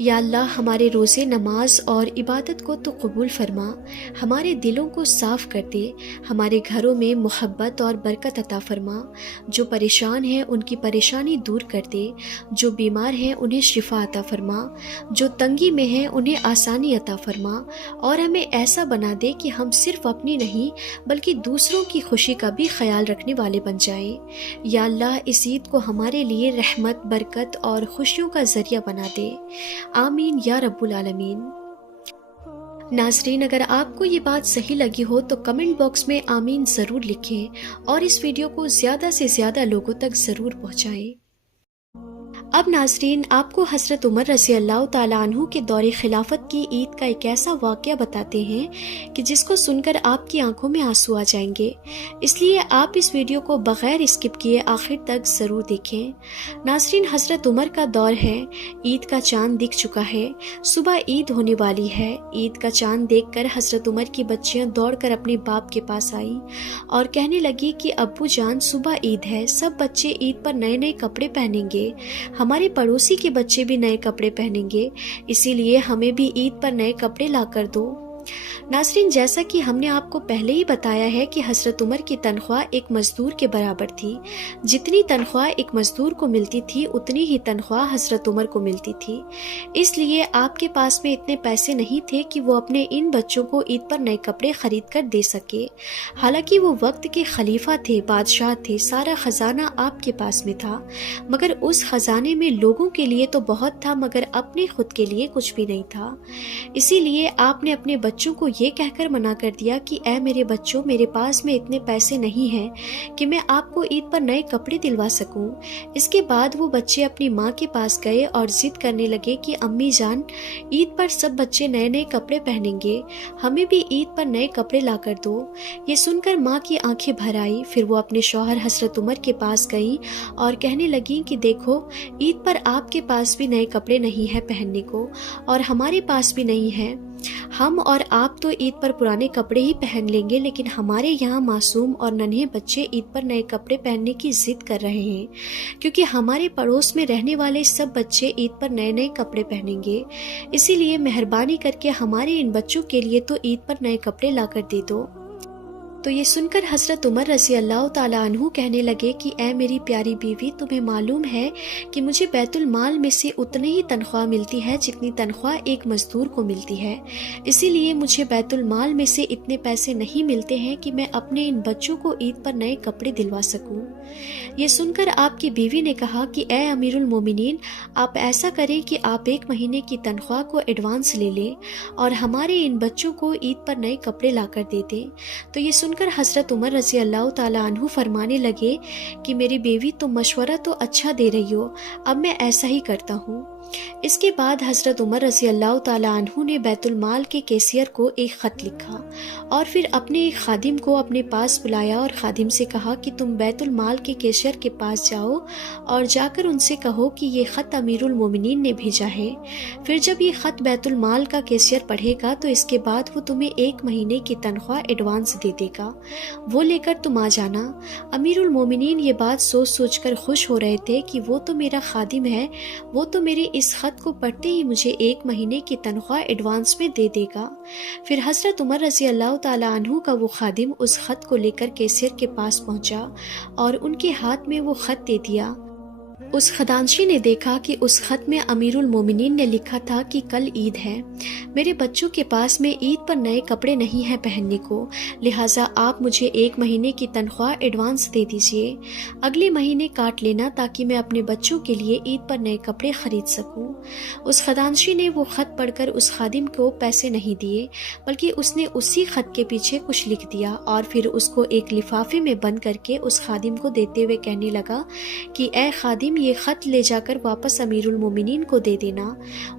یا اللہ ہمارے روزے، نماز اور عبادت کو تو قبول فرما، ہمارے دلوں کو صاف کر دے، ہمارے گھروں میں محبت اور برکت عطا فرما، جو پریشان ہیں ان کی پریشانی دور کر دے، جو بیمار ہیں انہیں شفا عطا فرما، جو تنگی میں ہیں انہیں آسانی عطا فرما، اور ہمیں ایسا بنا دے کہ ہم صرف اپنی نہیں بلکہ دوسروں کی خوشی کا بھی خیال رکھنے والے بن جائیں۔ یا اللہ اس عید کو ہمارے لیے رحمت، برکت اور خوشیوں کا ذریعہ بنا دے، آمین یا رب العالمین۔ ناظرین، اگر آپ کو یہ بات صحیح لگی ہو تو کمنٹ باکس میں آمین ضرور لکھیں اور اس ویڈیو کو زیادہ سے زیادہ لوگوں تک ضرور پہنچائیں۔ اب ناظرین، آپ کو حضرت عمر رضی اللہ تعالیٰ عنہ کے دور خلافت کی عید کا ایک ایسا واقعہ بتاتے ہیں کہ جس کو سن کر آپ کی آنکھوں میں آنسو آ جائیں گے، اس لیے آپ اس ویڈیو کو بغیر اسکپ کیے آخر تک ضرور دیکھیں۔ ناظرین، حضرت عمر کا دور ہے، عید کا چاند دکھ چکا ہے، صبح عید ہونے والی ہے۔ عید کا چاند دیکھ کر حضرت عمر کی بچیاں دوڑ کر اپنے باپ کے پاس آئیں اور کہنے لگی کہ ابو جان، صبح عید ہے، سب بچے عید پر نئے نئے کپڑے پہنیں گے، ہمارے پڑوسی کے بچے بھی نئے کپڑے پہنیں گے، اسی لیے ہمیں بھی عید پر نئے کپڑے لا کر دو۔ ناظرین، جیسا کہ ہم نے آپ کو پہلے ہی بتایا ہے کہ حضرت عمر کی تنخواہ ایک مزدور کے برابر تھی، جتنی تنخواہ ایک مزدور کو ملتی تھی اتنی ہی تنخواہ حضرت عمر کو ملتی تھی، اس لیے آپ کے پاس میں اتنے پیسے نہیں تھے کہ وہ اپنے ان بچوں کو عید پر نئے کپڑے خرید کر دے سکے۔ حالانکہ وہ وقت کے خلیفہ تھے، بادشاہ تھے، سارا خزانہ آپ کے پاس میں تھا، مگر اس خزانے میں لوگوں کے لیے تو بہت تھا مگر اپنے خود کے لیے کچھ بھی نہیں تھا۔ اسی لیے آپ نے اپنے بچوں کو یہ کہہ کر منع کر دیا کہ اے میرے بچوں، میرے پاس میں اتنے پیسے نہیں ہیں کہ میں آپ کو عید پر نئے کپڑے دلوا سکوں۔ اس کے بعد وہ بچے اپنی ماں کے پاس گئے اور ضد کرنے لگے کہ امی جان، عید پر سب بچے نئے نئے کپڑے پہنیں گے، ہمیں بھی عید پر نئے کپڑے لا کر دو۔ یہ سن کر ماں کی آنکھیں بھر آئی، پھر وہ اپنے شوہر حضرت عمر کے پاس گئیں اور کہنے لگیں کہ دیکھو، عید پر آپ کے پاس بھی نئے کپڑے نہیں ہیں پہننے کو اور ہمارے پاس بھی نہیں ہیں، ہم اور آپ تو عید پر پرانے کپڑے ہی پہن لیں گے، لیکن ہمارے یہاں معصوم اور ننھے بچے عید پر نئے کپڑے پہننے کی ضد کر رہے ہیں، کیونکہ ہمارے پڑوس میں رہنے والے سب بچے عید پر نئے نئے کپڑے پہنیں گے، اسی لیے مہربانی کر کے ہمارے ان بچوں کے لیے تو عید پر نئے کپڑے لا کر دے دو۔ تو یہ سن کر حضرت عمر رضی اللہ تعالیٰ عنہ کہنے لگے کہ اے میری پیاری بیوی، تمہیں معلوم ہے کہ مجھے بیت المال میں سے اتنی ہی تنخواہ ملتی ہے جتنی تنخواہ ایک مزدور کو ملتی ہے، اسی لیے مجھے بیت المال میں سے اتنے پیسے نہیں ملتے ہیں کہ میں اپنے ان بچوں کو عید پر نئے کپڑے دلوا سکوں۔ یہ سن کر آپ کی بیوی نے کہا کہ اے امیر المومنین، آپ ایسا کریں کہ آپ 1 مہینے کی تنخواہ کو ایڈوانس لے لیں اور ہمارے ان بچوں کو عید پر نئے کپڑے لا کر دے دیں۔ تو یہ سن کر حضرت عمر رضی اللہ تعالیٰ عنہ فرمانے لگے کہ میری بیوی، تم مشورہ تو اچھا دے رہی ہو، اب میں ایسا ہی کرتا ہوں۔ اس کے بعد حضرت عمر رضی اللہ تعالیٰ عنہ نے بیت المال کے کیشیئر کو ایک خط لکھا اور پھر اپنے ایک خادم کو اپنے پاس بلایا اور خادم سے کہا کہ تم بیت المال کے کیشیئر کے پاس جاؤ اور جا کر ان سے کہو کہ یہ خط امیر المومنین نے بھیجا ہے۔ پھر جب یہ خط بیت المال کا کیشیئر پڑھے گا تو اس کے بعد وہ تمہیں 1 مہینے کی تنخواہ ایڈوانس دے دے گا، وہ لے کر تم آ جانا۔ امیر المومنین یہ بات سوچ سوچ کر خوش ہو رہے تھے کہ وہ تو میرا خادم ہے، وہ تو میرے اس خط کو پڑھتے ہی مجھے 1 مہینے کی تنخواہ ایڈوانس میں دے دے گا۔ پھر حضرت عمر رضی اللہ تعالیٰ عنہ کا وہ خادم اس خط کو لے کر کیشیئر کے پاس پہنچا اور ان کے ہاتھ میں وہ خط دے دیا۔ اس خزانچی نے دیکھا کہ اس خط میں امیر المومنین نے لکھا تھا کہ کل عید ہے، میرے بچوں کے پاس میں عید پر نئے کپڑے نہیں ہیں پہننے کو، لہٰذا آپ مجھے 1 مہینے کی تنخواہ ایڈوانس دے دیجئے، اگلے مہینے کاٹ لینا تاکہ میں اپنے بچوں کے لیے عید پر نئے کپڑے خرید سکوں۔ اس خزانچی نے وہ خط پڑھ کر اس خادم کو پیسے نہیں دیے، بلکہ اس نے اسی خط کے پیچھے کچھ لکھ دیا اور پھر اس کو ایک لفافے میں بند کر کے اس خادم کو دیتے ہوئے کہنے لگا کہ اے خادم، یہ خط لے جا کر واپس امیر المومنین کو دے دینا،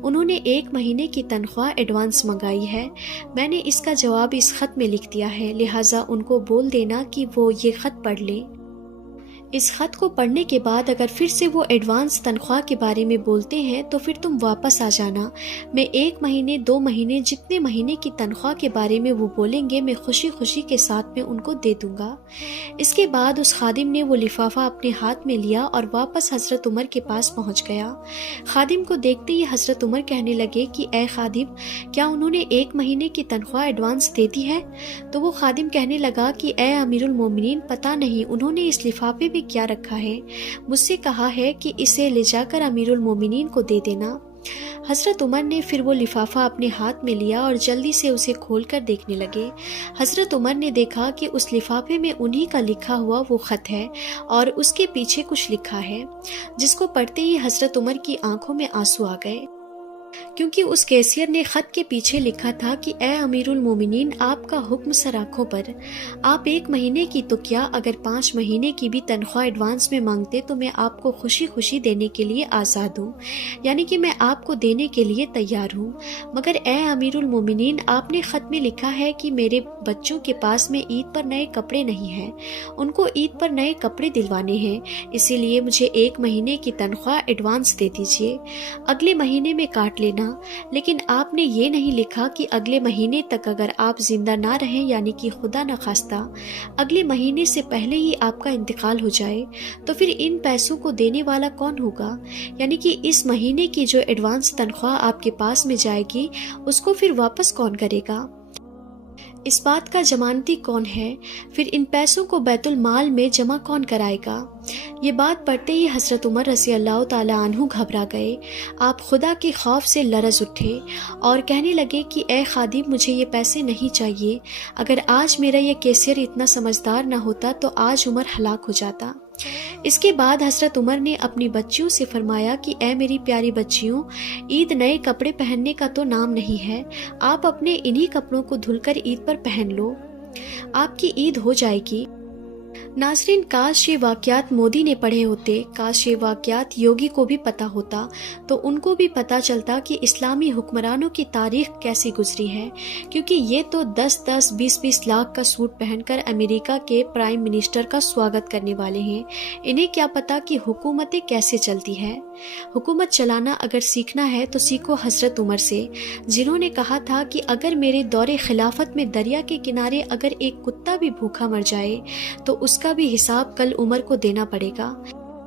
انہوں نے 1 مہینے کی تنخواہ ایڈوانس منگائی ہے، میں نے اس کا جواب اس خط میں لکھ دیا ہے، لہٰذا ان کو بول دینا کہ وہ یہ خط پڑھ لیں۔ اس خط کو پڑھنے کے بعد اگر پھر سے وہ ایڈوانس تنخواہ کے بارے میں بولتے ہیں تو پھر تم واپس آ جانا، میں 1 مہینے 2 مہینے جتنے مہینے کی تنخواہ کے بارے میں وہ بولیں گے میں خوشی خوشی کے ساتھ میں ان کو دے دوں گا۔ اس کے بعد اس خادم نے وہ لفافہ اپنے ہاتھ میں لیا اور واپس حضرت عمر کے پاس پہنچ گیا۔ خادم کو دیکھتے ہی حضرت عمر کہنے لگے کہ اے خادم، کیا انہوں نے 1 مہینے کی تنخواہ ایڈوانس دے دی ہے؟ تو وہ خادم کہنے لگا کہ اے امیر المومنین، پتہ نہیں انہوں نے اس لفافے میں کیا رکھا ہے، مجھ سے کہا ہے کہ اسے لے جا کر امیر المومنین کو دے دینا۔ حضرت عمر نے پھر وہ لفافہ اپنے ہاتھ میں لیا اور جلدی سے اسے کھول کر دیکھنے لگے۔ حضرت عمر نے دیکھا کہ اس لفافے میں انہی کا لکھا ہوا وہ خط ہے اور اس کے پیچھے کچھ لکھا ہے، جس کو پڑھتے ہی حضرت عمر کی آنکھوں میں آنسو آ گئے، کیونکہ اس کیسیر نے خط کے پیچھے لکھا تھا کہ اے امیر المومنین، آپ کا حکم سر آنکھوں پر، آپ 1 مہینے کی تو کیا اگر 5 مہینے کی بھی تنخواہ ایڈوانس میں مانگتے تو میں آپ کو خوشی خوشی دینے کے لیے آزاد ہوں، یعنی کہ میں آپ کو دینے کے لیے تیار ہوں، مگر اے امیر المومنین، آپ نے خط میں لکھا ہے کہ میرے بچوں کے پاس میں عید پر نئے کپڑے نہیں ہیں، ان کو عید پر نئے کپڑے دلوانے ہیں، اسی لیے مجھے 1 مہینے کی تنخواہ ایڈوانس دے دیجیے، اگلے مہینے میں کاٹ لینا۔ لیکن آپ نے یہ نہیں لکھا کہ اگلے مہینے تک اگر آپ زندہ نہ رہیں، یعنی کہ خدا نخواستہ اگلے مہینے سے پہلے ہی آپ کا انتقال ہو جائے، تو پھر ان پیسوں کو دینے والا کون ہوگا؟ یعنی کہ اس مہینے کی جو ایڈوانس تنخواہ آپ کے پاس میں جائے گی اس کو پھر واپس کون کرے گا؟ اس بات کا ضمانتی کون ہے؟ پھر ان پیسوں کو بیت المال میں جمع کون کرائے گا؟ یہ بات پڑھتے ہی حضرت عمر رضی اللہ تعالی عنہ گھبرا گئے، آپ خدا کے خوف سے لرز اٹھے اور کہنے لگے کہ اے خادم، مجھے یہ پیسے نہیں چاہیے، اگر آج میرا یہ کیسیر اتنا سمجھدار نہ ہوتا تو آج عمر ہلاک ہو جاتا۔ اس کے بعد حضرت عمر نے اپنی بچیوں سے فرمایا کہ اے میری پیاری بچیوں، عید نئے کپڑے پہننے کا تو نام نہیں ہے، آپ اپنے انہی کپڑوں کو دھل کر عید پر پہن لو، آپ کی عید ہو جائے گی۔ ناظرین، کاش یہ واقعات مودی نے پڑھے ہوتے، کاش یہ واقعات یوگی کو بھی پتا ہوتا تو ان کو بھی پتا چلتا کہ اسلامی حکمرانوں کی تاریخ کیسی گزری ہے، کیونکہ یہ تو 10-10 20-20 لاکھ کا سوٹ پہن کر امریکہ کے پرائم منسٹر کا سواگت کرنے والے ہیں، انہیں کیا پتا کہ حکومتیں کیسے چلتی ہے۔ حکومت چلانا اگر سیکھنا ہے تو سیکھو حضرت عمر سے، جنہوں نے کہا تھا کہ اگر میرے دور خلافت میں دریا کے کنارے اگر ایک کتا بھی بھوکا مر جائے تو اس کا بھی حساب کل عمر کو دینا پڑے گا۔